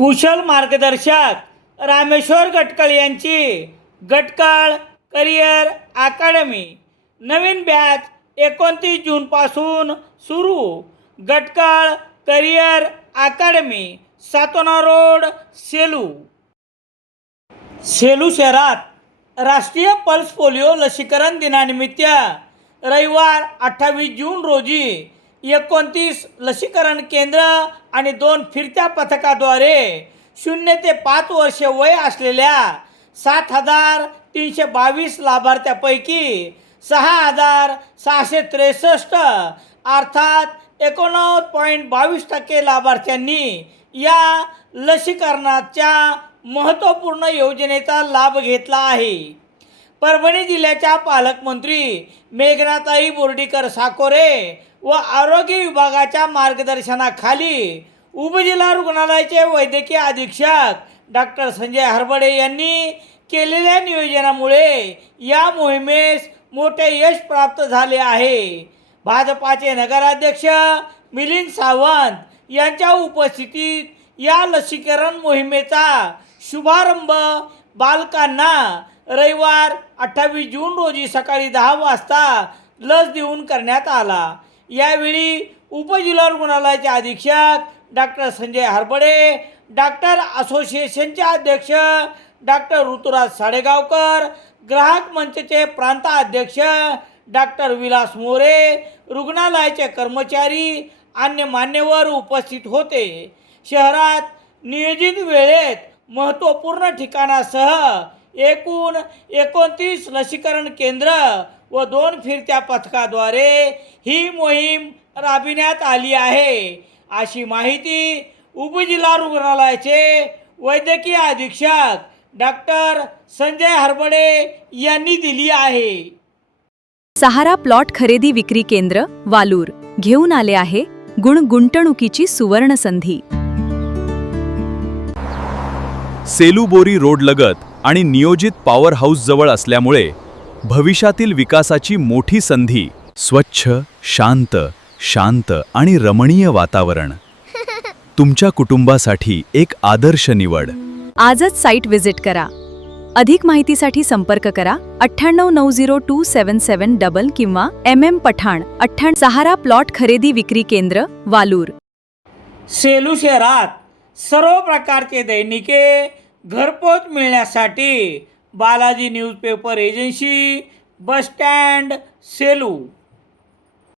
कुशल मार्गदर्शक रामेश्वर गटकळ यांची Gatkal career academy नवीन बॅच 29 जूनपासून सुरू. Gatkal career academy, Satona road, Selu. Selu शहरात राष्ट्रीय पल्स पोलिओ लसीकरण दिनानिमित्त रविवार 28 जून रोजी 29 लसीकरण केंद्र आणि 2 फिरत्या पथकाद्वारे 0 ते 5 वर्षे वय असलेल्या 7,322 लाभार्थ्यांपैकी 6,663 अर्थात 89.22% लाभार्थ्यांनी या लसीकरणाच्या महत्त्वपूर्ण योजनेचा लाभ घेतला आहे. परभणी जिल्ह्याच्या पालकमंत्री मेघनाताई बोर्डीकर साकोरे व आरोग्य विभागाच्या मार्गदर्शनाखाली उपजिल्हा रुग्णालयाचे वैद्यकीय अधीक्षक डॉक्टर संजय हरबडे यांनी केलेल्या नियोजनामुळे या मोहिमेस मोठे यश प्राप्त झाले आहे. भाजपाचे नगराध्यक्ष मिलिंद सावंत यांच्या उपस्थितीत या लसीकरण मोहिमेचा शुभारंभ बालकांना रविवार 28 जून रोजी सकाळी 10 वाजता लस देऊन करण्यात आला. यावेळी उपजिल्हा रुग्णालयाचे अधीक्षक डॉक्टर संजय हरबडे, डॉक्टर असोसिएशनचे अध्यक्ष डॉक्टर ऋतुराज साडेगावकर, ग्राहक मंचचे प्रांत अध्यक्ष डॉक्टर विलास मोरे, रुग्णालयाचे कर्मचारी अन्य मान्यवर उपस्थित होते. शहरात नियोजित वेळेत महत्त्वपूर्ण ठिकाणासह एकूण 29 लसीकरण केंद्र व 2 फिरत्या पथकाद्वारे ही मोहीम राबविण्यात आली आहे, अशी माहिती उपजिल्हा रुग्णालयाचे वैद्यकीय अधीक्षक डॉक्टर संजय हरबडे यांनी दिली आहे. सहारा प्लॉट खरेदी विक्री केंद्र वालूर घेऊन आले आहे गुंतवणुकीची सुवर्ण संधी. सेलू बोरी रोड लगत आणि नियोजित पॉवर हाऊस जवळ असल्यामुळे भविष्यातील विकासाची मोठी संधी. स्वच्छ, शांत आणि रमणीय वातावरण. तुमच्या कुटुंबासाठी एक आदर्श निवड. आजच साईट व्हिजिट करा. अधिक माहितीसाठी संपर्क करा 98902777 किंवा MM पठाण 98. सहारा प्लॉट खरेदी विक्री केंद्र वालूर. सेलू शहरात सर्व प्रकारचे दैनिके घरपोच मिळण्यासाठी Balaji newspaper agency, bus stand, Selu.